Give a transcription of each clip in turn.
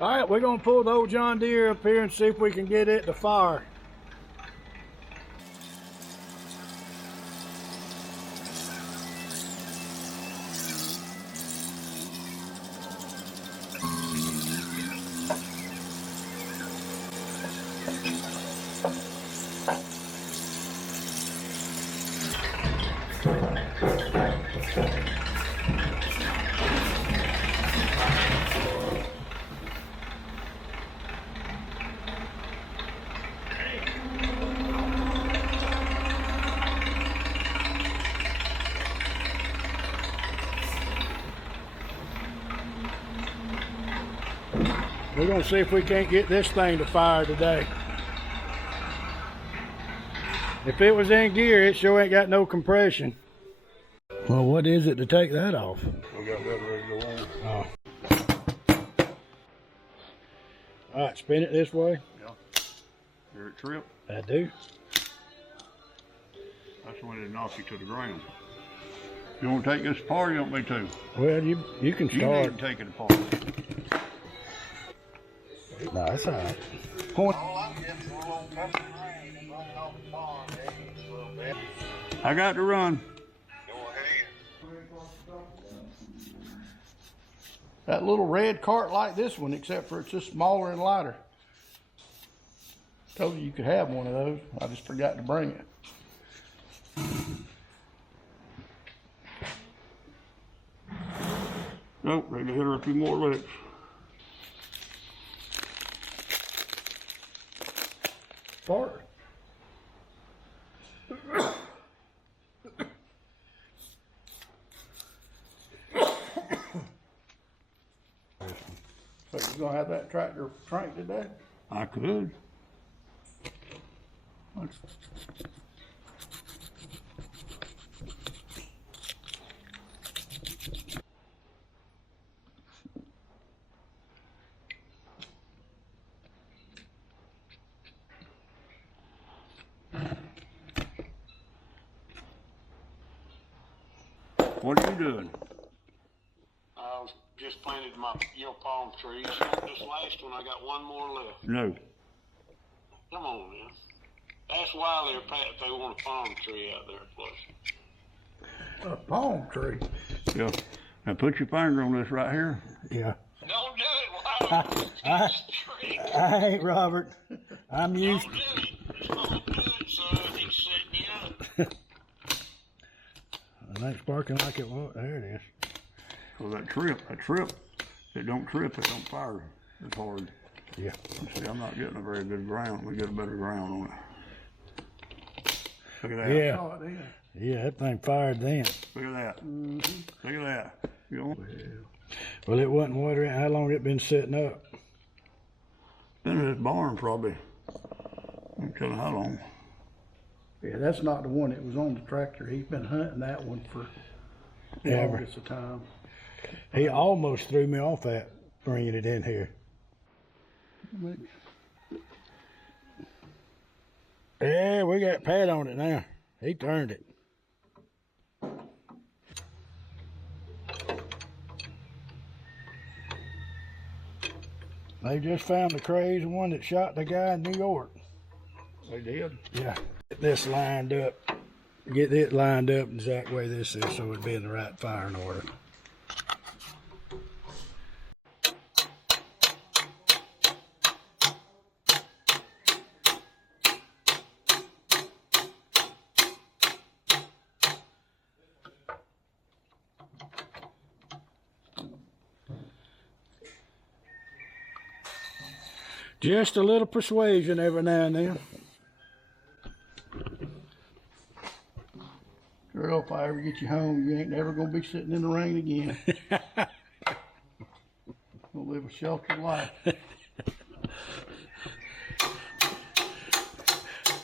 All right, we're gonna pull the old John Deere up here and see if we can get it to fire. We're gonna see if we can't get this thing to fire today. If it was in gear, it sure ain't got no compression. Well, what is it to take that off? We got that ready to go on. Oh. All right, spin it this way. Yeah. Hear it trip? I do. That's when it knocks you to the ground. You want to take this apart or you want me to? Well, you can You start. need to take it apart. No, that's all right. Point. I got to run. That little red cart like this one, except for it's just smaller and lighter. Told you could have one of those. I just forgot to bring it. Nope, ready to hit her a few more licks. Fart. So you're gonna have that tractor crank today? I could. What are you doing? I just planted my yellow palm trees. This last one, I got one more left. No. Come on, man. Ask Wiley or Pat if they want a palm tree out there close. A palm tree. Yeah. Now put your finger on this right here. Yeah. Don't do it, Wiley. I ain't Robert. I'm used. Don't do it. Don't do it, son. He's setting you up. It ain't sparking like it was. There it is. So that trip, it don't trip, it don't fire as hard. Yeah. See, I'm not getting a very good ground. We get a better ground on it. Look at that. Yeah. Oh, it is. Yeah, that thing fired then. Look at that. Mm-hmm. Look at that. You know? Well, it wasn't watering. How long it been sitting up? Been in this barn probably. I'm telling you how long. Yeah, that's not the one that was on the tractor. He's been hunting that one for the longest of time. He almost threw me off that bringing it in here. Yeah, we got Pat on it now. He turned it. They just found the crazy one that shot the guy in New York. They did? Yeah. Get this lined up. Get it lined up the exact way this is so it'd be in the right firing order. Just a little persuasion every now and then. Girl, if I ever get you home, you ain't never gonna be sitting in the rain again. Gonna live a sheltered life.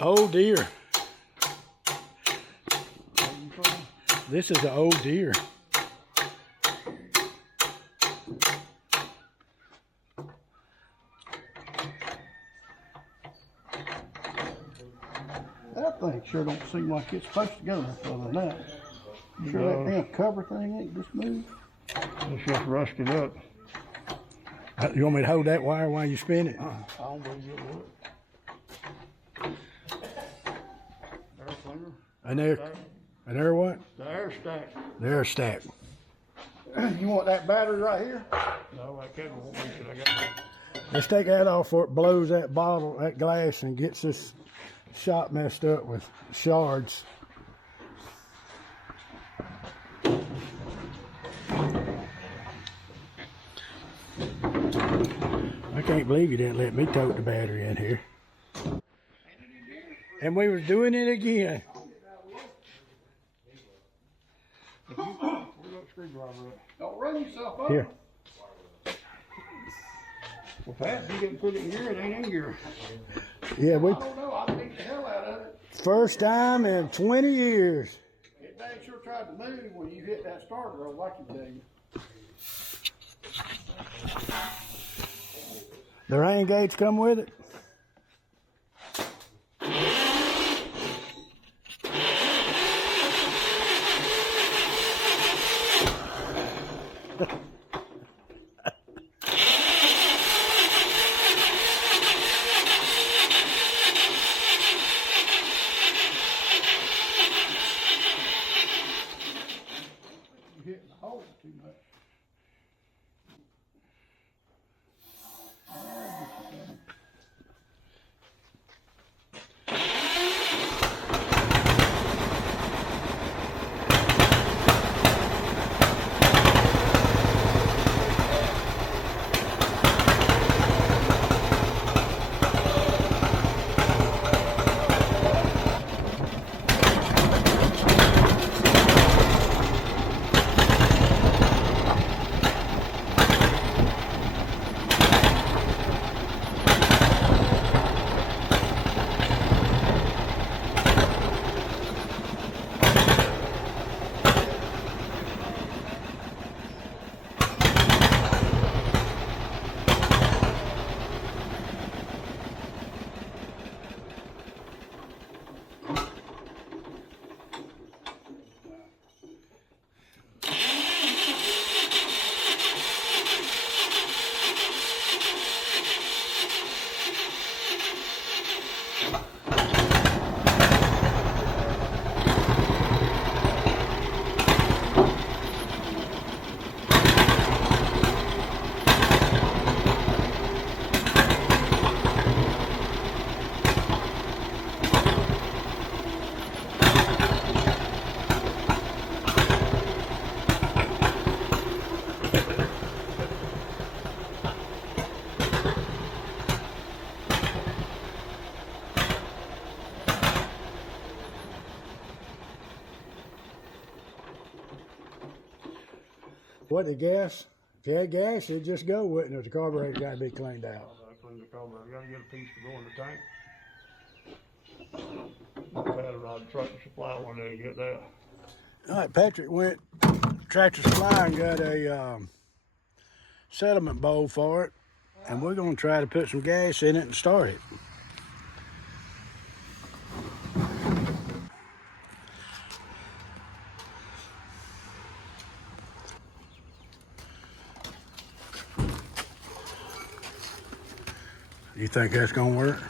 Oh dear. This is an old Deere. That thing sure don't seem like it's supposed to go no further than that. You sure that damn cover thing ain't just moved? It's just rusted up. You want me to hold that wire while you spin it? I don't believe it would. Air cleaner. And there what? The air stack. The air stack. You want that battery right here? No, I can't. Won't make it. I got it. Let's take that off before it blows that bottle, that glass, and gets this shop messed up with shards. I can't believe you didn't let me tote the battery in here. And we was doing it again. Don't run yourself up. Here. Well, Pat, you didn't put it in here. It ain't in here. Yeah, we I don't know. I beat the hell out of it. first time in 20 years. It dang sure tried to move when you hit that starter. I like you, dang. The rain gates come with it. You hitting the hole too much. What, the gas? If you had gas, it'd just go, wouldn't it? The carburetor got to be cleaned out. I clean the carburetor. I gotta get a piece to go in the tank. Pat rod Tractor Supply one day to get that. All right, Patrick went Tractor Supply and got a settlement bowl for it, and we're going to try to put some gas in it and start it. You think that's going to work?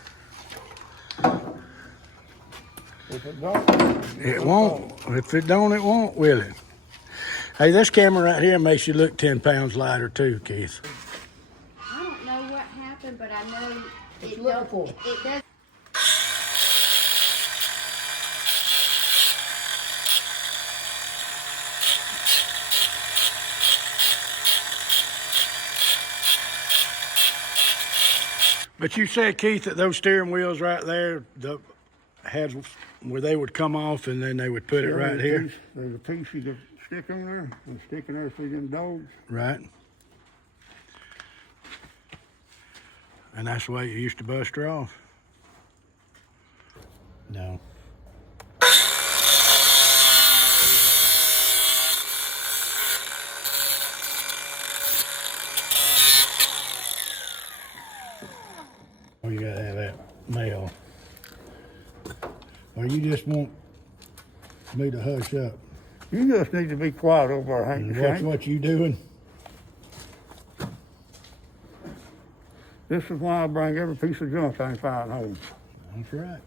If it don't, It won't. If it don't, it won't, will it? Hey, this camera right here makes you look 10 pounds lighter too, Keith. I don't know what happened, but I know What it you looking does. for? It does. But you said, Keith, that those steering wheels right there, had where they would come off and then they would put it right here. There's a piece you can stick in there and stick in there for them dogs. Right. And that's the way you used to bust her off. No. Oh, you gotta have that nail. Or you just want me to hush up. You just need to be quiet over there, Hank. And watch what you doing. This is why I bring every piece of junk I can find home. That's right.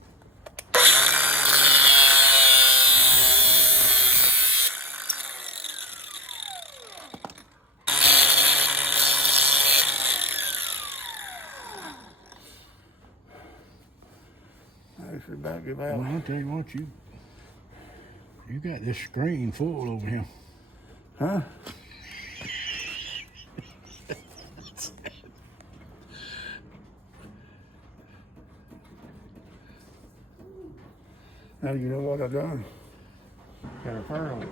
This is back it Well, out. I'll tell you what, you got this screen full over here. Huh? Now you know what I've done? Got a pearl.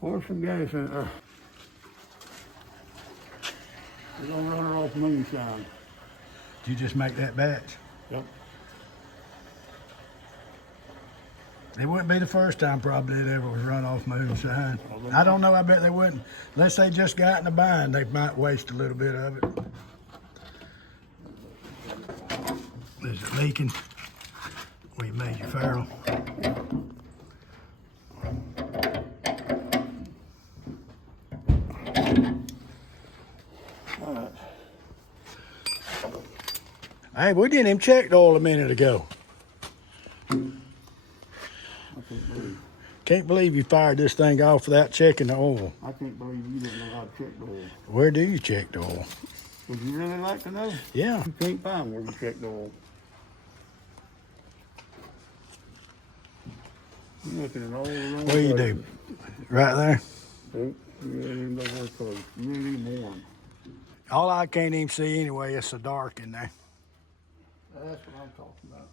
Pour some gas in there. We're gonna run her off moonshine. Did you just make that batch? Yep. It wouldn't be the first time probably it ever was run off moonshine. I don't know, I bet they wouldn't. Unless they just got in a bind, they might waste a little bit of it. Is it leaking? We made your ferrule. All right. Hey, we didn't even check the oil a minute ago. I can't believe. Can't believe you fired this thing off without checking the oil. I can't believe you didn't know how to check the oil. Where do you check the oil? Would you really like to know? Yeah. You can't find where you check the oil. You're looking at all the wrong What do you do? Right there? Nope. You ain't even know where it's close. You ain't even warm. All I can't even see anyway, it's so dark in there. That's what I'm talking about.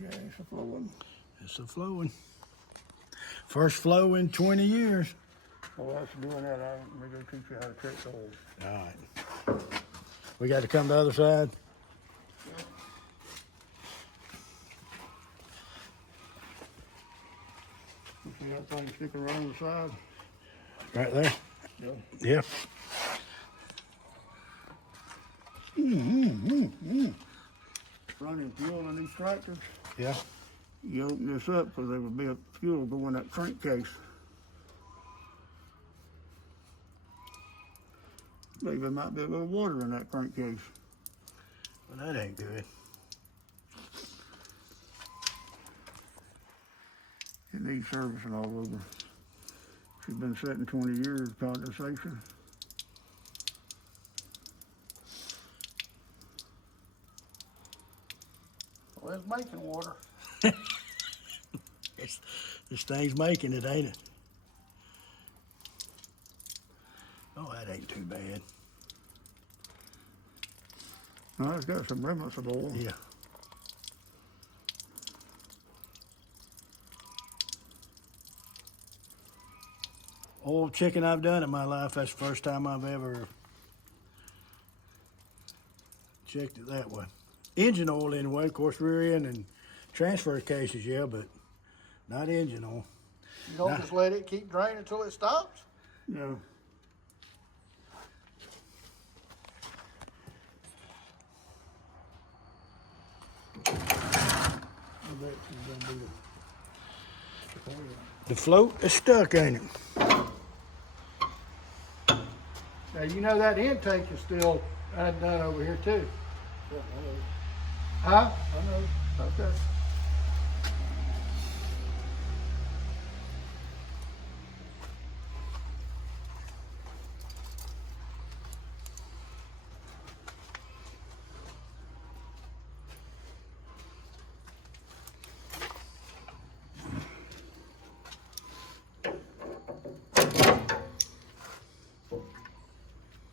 Yeah, it's a flowing. It's a flowing. First flow in 20 years. Well, that's doing that. I'm going to teach you how to check the oil. All right. We got to come to the other side. You see that thing sticking around the side? Right there? Yeah. Yeah. Running fuel in these tractors. Yeah. You open this up because there would be a fuel go in that crankcase. Maybe there might be a little water in that crankcase. Well, that ain't good. It needs servicing all over. She's been sitting 20 years, condensation. Well, it's making water. This thing's making it, ain't it? Oh, that ain't too bad. No, it's got some remnants of oil. Yeah. Oil chicken I've done in my life, that's the first time I've ever checked it that way. Engine oil anyway, of course, rear end and transfer cases, yeah, but not engine oil. You don't just let it keep draining until it stops? No. The float is stuck, ain't it? Now, you know that intake is still undone over here too. Huh? I know. Okay.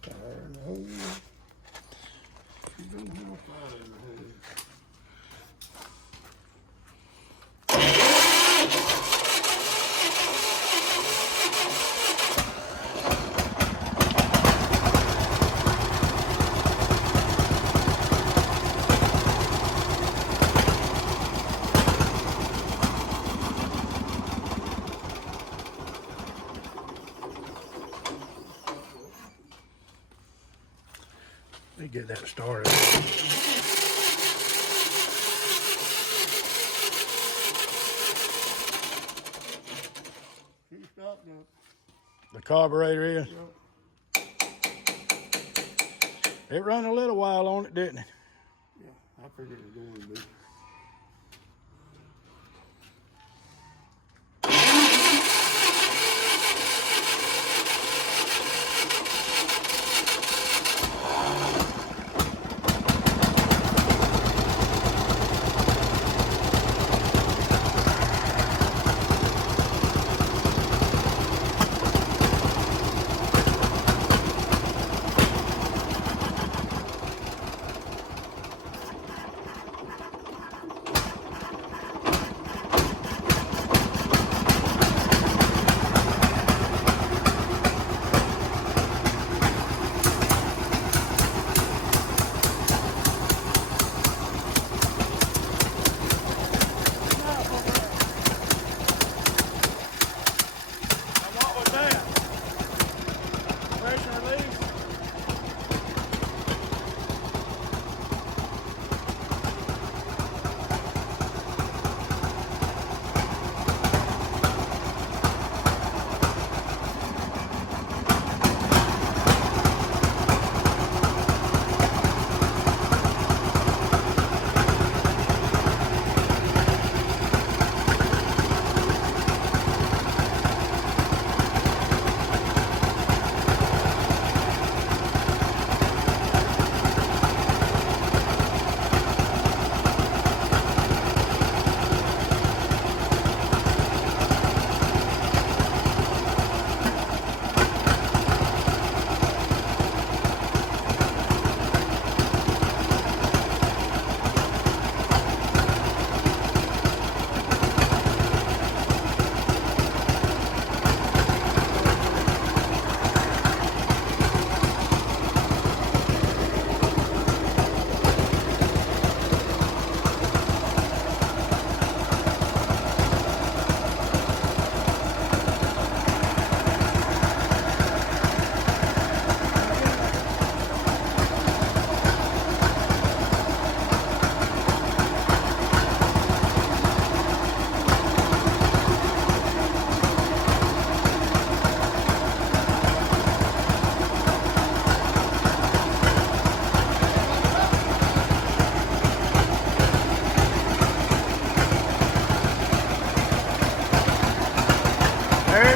Fire in the hole. She don't have a fire in the hole. Let me get that started. carburetor is? It run a little while on it, didn't it? Yeah, I figured it was going to be.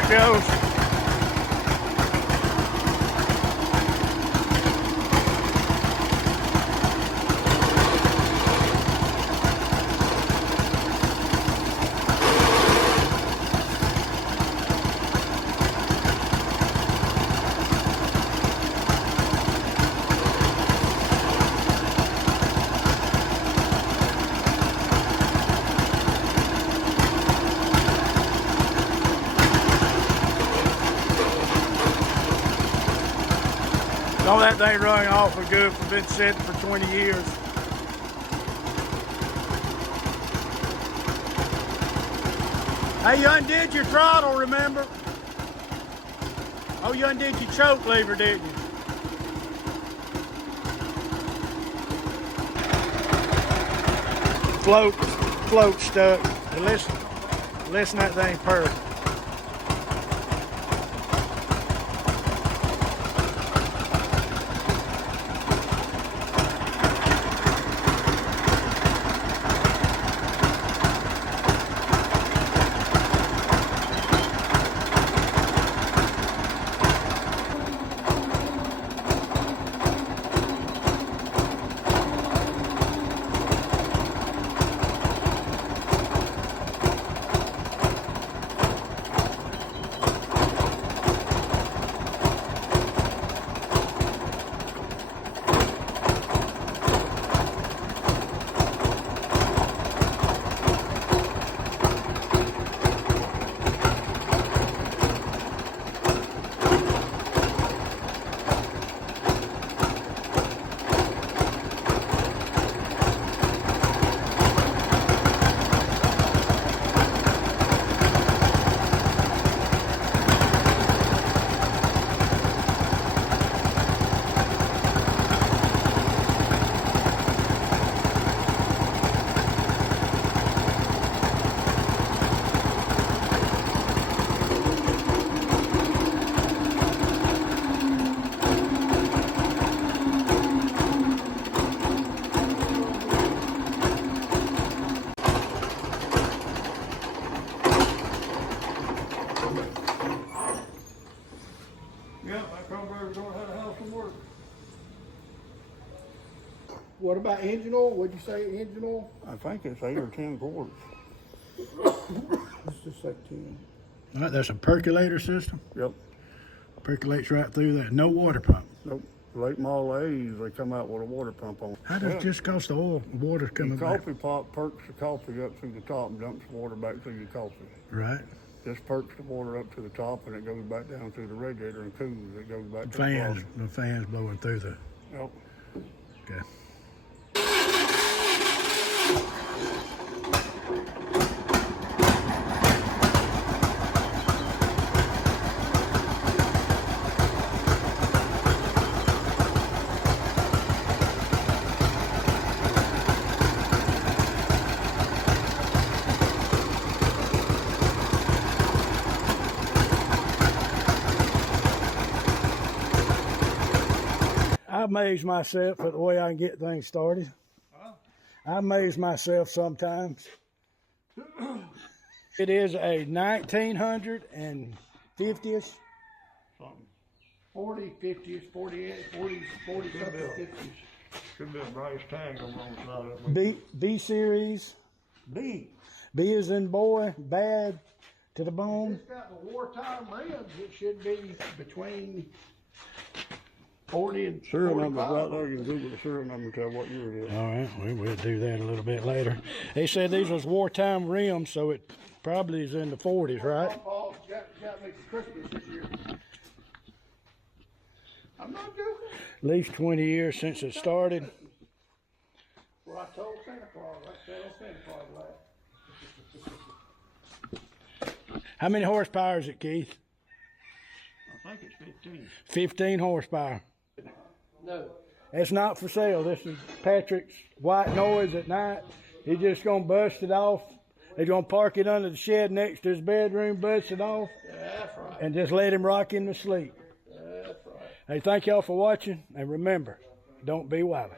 Goes. All that thing running awfully good. It's been sitting for 20 years. Hey, you undid your throttle, remember? Oh, you undid your choke lever, didn't you? Float stuck. And listen, that thing purr. What about engine oil? What'd you say, engine oil? I think it's 8 or 10 quarts. Let's just say 10. All right, that's a percolator system. Yep. Percolates right through that. No water pump. Nope. Late Model A's, they come out with a water pump on. How does just cause the oil, water The coming back? coffee pot perks the coffee up through the top and dumps water back through your coffee. Right. This perks the water up to the top and it goes back down through the radiator and cools. It goes back to Fans, the the fans blowing through the. Yep. Okay. I amaze myself at the way I can get things started. I amaze myself sometimes. It is a 1950's. 40, 50s, 48, 40s, 40 something, 50s. Should be a brass tag over on the side of it. B series. B. B is in boy, bad to the bone. It's got the wartime rims. It should be between 40 and Serial number's 45. right there. You can Google the serial number and tell what year it is. All right, we'll do that a little bit later. They said these was wartime rims, so it probably is in the 40s, right? Paul got me for Christmas this year. I'm not joking. At least 20 years since it started. Well, I told Santa Claus. I said Santa Claus that. How many horsepower is it, Keith? I think it's 15. 15 horsepower. No. It's not for sale. This is Patrick's white noise at night. He's just going to bust it off. They're going to park it under the shed next to his bedroom, bust it off, That's right. and just let him rock in to sleep. That's right. Hey, thank y'all for watching, and remember, don't be wily.